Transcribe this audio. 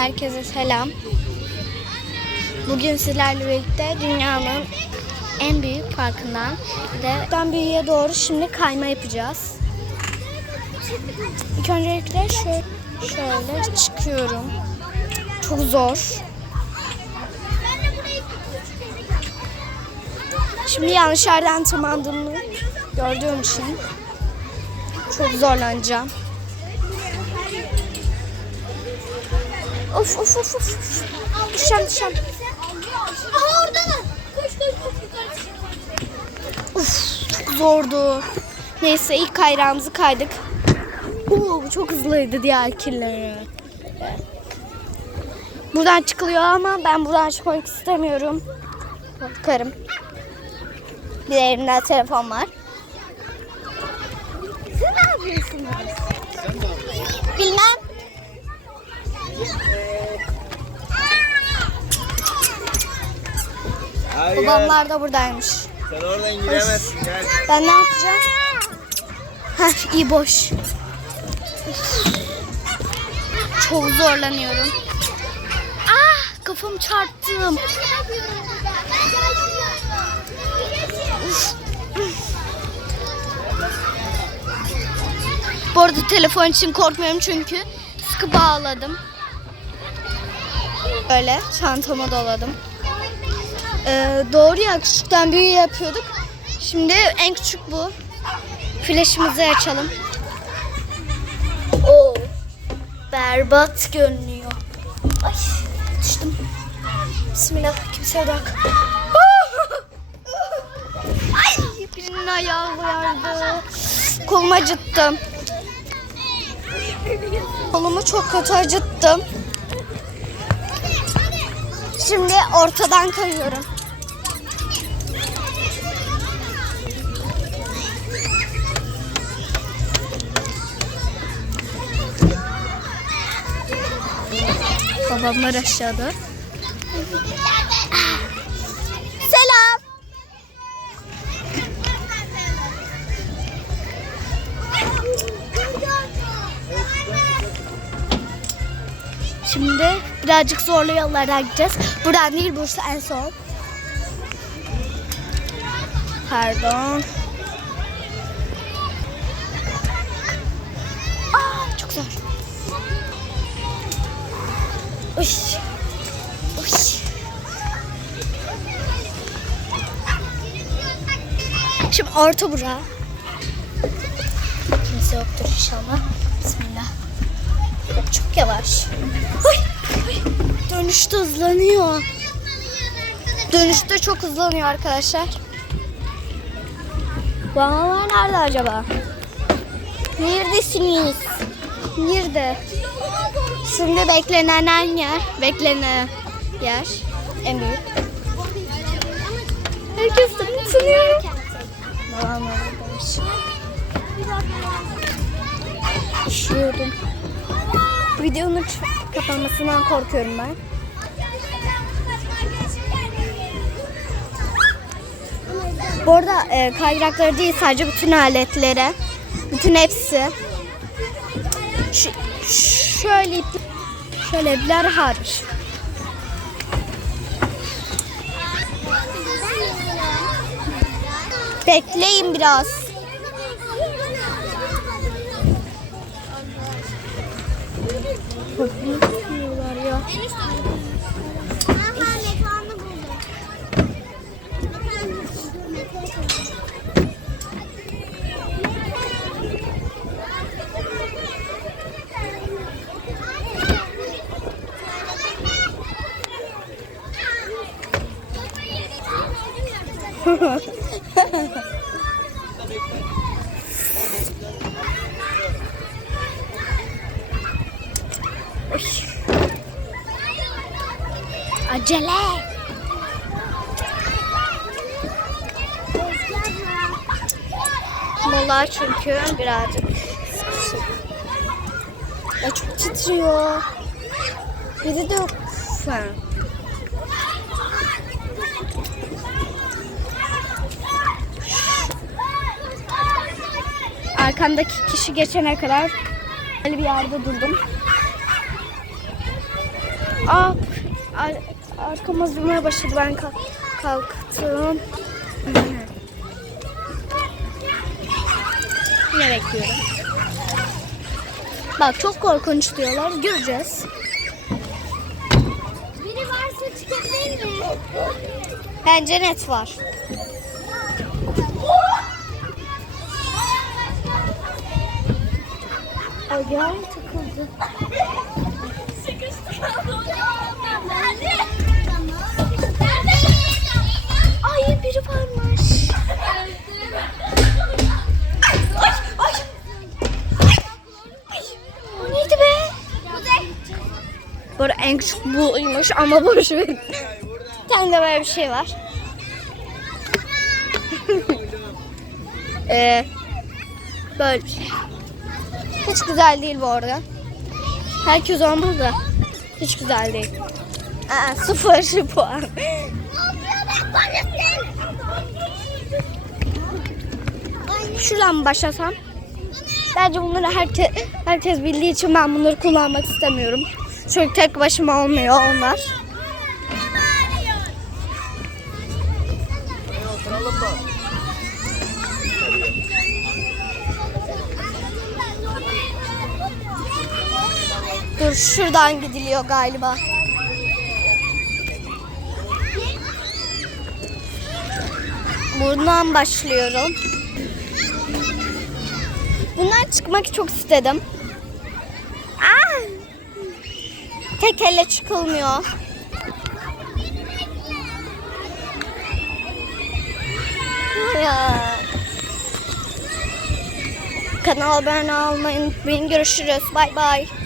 Herkese selam. Bugün sizlerle birlikte dünyanın en büyük parkından de buradan büyüğe doğru şimdi kayma yapacağız. İlk öncelikle şöyle, şöyle çıkıyorum. Çok zor. Şimdi yanlış yerden tırmandığımı gördüğüm için çok zorlanacağım. Of of of of. Düşeceğim düşeceğim. Aha oradalar. Koş koş koş yukarı. Uf çok zordu. Neyse ilk kayrağımızı kaydık. Oo, çok hızlıydı diğer kirleri. Buradan çıkılıyor ama ben buradan çıkmak istemiyorum. Korkarım. Bir de elimde telefon var. Siz ne yapıyorsunuz? Bilmem. Babamlar da buradaymış. Sen oradan giremezsin gel. Ben ne yapacağım? Heh iyi boş. Çok zorlanıyorum. Ah kafamı çarptım. Bu arada telefon için korkmuyorum çünkü sıkı bağladım. Böyle çantama doladım. Ee, doğru ya küçükten büyüğü yapıyorduk. Şimdi en küçük bu. Flaşımızı açalım. Oo, berbat görünüyor. Ay düştüm. Bismillah kimse bak. Ay birinin ayağı vardı. Kolumu acıttım. Kolumu çok kötü acıttım. Şimdi ortadan kayıyorum. Babamlar aşağıda. Selam. Şimdi birazcık zorlu yollardan gideceğiz. Buradan değil Bursa en son. Pardon. Aa, çok zor. Uş. Uş. Şimdi orta bura. Kimse yoktur inşallah. Bismillah. Çok yavaş. Uy. Dönüşte hızlanıyor. Dönüşte çok hızlanıyor arkadaşlar. Banalar nerede acaba? Neredesiniz? Nerede? Şimdi beklenen yer, beklenen yer en büyük. Herkes de sanıyor. Babam oradaymış. Üşüyordum. Videonun kapanmasından korkuyorum ben. Bu arada e, kaydırakları değil sadece bütün aletleri. Bütün hepsi. Ş- şöyle ip, şöyle ipler hariç. Bekleyin biraz. Yapıyorlar ya. Uy. Acele. Mola çünkü birazcık sıkışık. Ya çok titriyor. Biri de yok. Arkamdaki kişi geçene kadar böyle bir yerde durdum. Aa, ar arkam azılmaya başladı. Ben kalk kalktım. Yine bekliyorum. Bak çok korkunç diyorlar. Göreceğiz. Biri varsa çıkabilir mi? Bence net var. Ayağım takıldı. Ay biri varmış. Ay en küçük buymuş ama boş ver. Bir böyle bir şey var. ee, böyle bir şey. Hiç güzel değil bu arada. Herkes onu da hiç güzel değil. Aa, sıfır puan. Şuradan başlasam? Bence bunları herkes, herkes bildiği için ben bunları kullanmak istemiyorum. Çünkü tek başıma olmuyor onlar. Oturalım mı? Dur şuradan gidiliyor galiba. Buradan başlıyorum. Bundan çıkmak çok istedim. Aa! Tek elle çıkılmıyor. Ya. Kanala abone olmayı unutmayın. Görüşürüz. Bay bay.